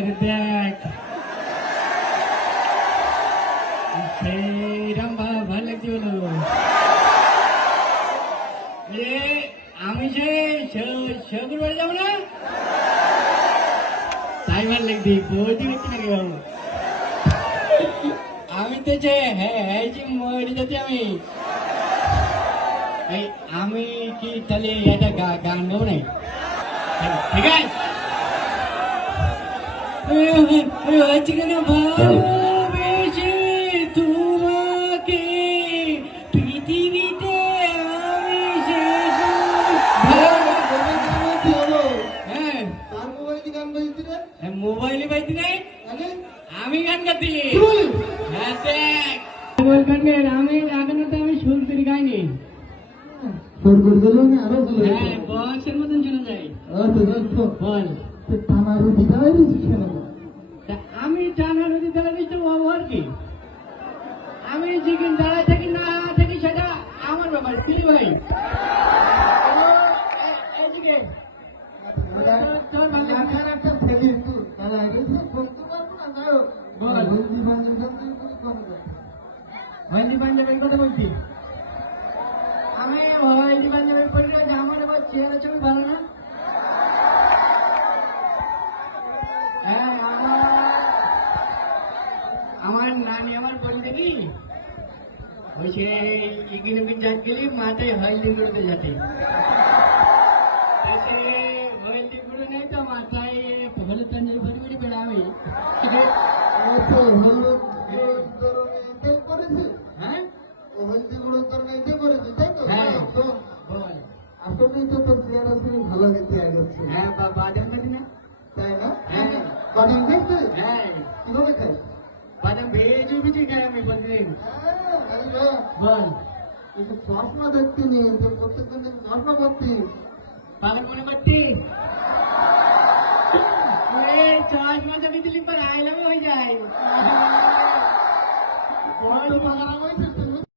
দেখ সেইরাম ভালো লাগছে বলো আমি শেখর বাড়ি যাবো না তাই ভালো লাগছি বইটি দেখতে নাকি বাবু আমি তো হ্যাঁ এই যে ময়ূরী যাতে আমি কি তাহলে একটা গান গাবো না ঠিক আছে কেন ভালোবেসে তোমাকে পৃথিবীতে আমি হ্যাঁ মোবাইলে পাইছি নাই আমি গান গাচ্ছি হ্যাঁ দেখ আমি এখনো তো আমি সুর করে গাইনি হ্যাঁ বক্সের মতন শোনা যায় বল আমি টানা নদী দাঁড়া দিচ্ছি আর কি আমি যেখানে দাঁড়ায় থাকি না থাকি সেটা আমার ব্যাপার তুই ভাই হলদি পাঞ্জাবের কথা বলছি আমি হলদি পাঞ্জাবের পড়লে আমার এবার চেহারা ছবি ভালো না হ্যাঁ আমার নানি আমার বলতে কি ওই সে ইগিনে যাক গেলি মাথায় হলদি গুঁড়োতে যাতে হলদি গুঁড়ো নেই তো মাথায় হলুদ পাঞ্জাবি ফটো করে বেড়াবে হ্যাঁ ভালো খেতে আগেছে হ্যাঁ বাদাম খাবি না তাই না হ্যাঁ বাদাম খেতে হ্যাঁ কিভাবে খাই বাদাম ভেজে ভেজে খাই আমি প্রতিদিন বল চশমা দেখতে নিয়ে প্রত্যেকদিন চশমা করতি পাগল মনে করতি চশমা যদি দিলি পর আইলামে হয়ে যায় বড় পাগল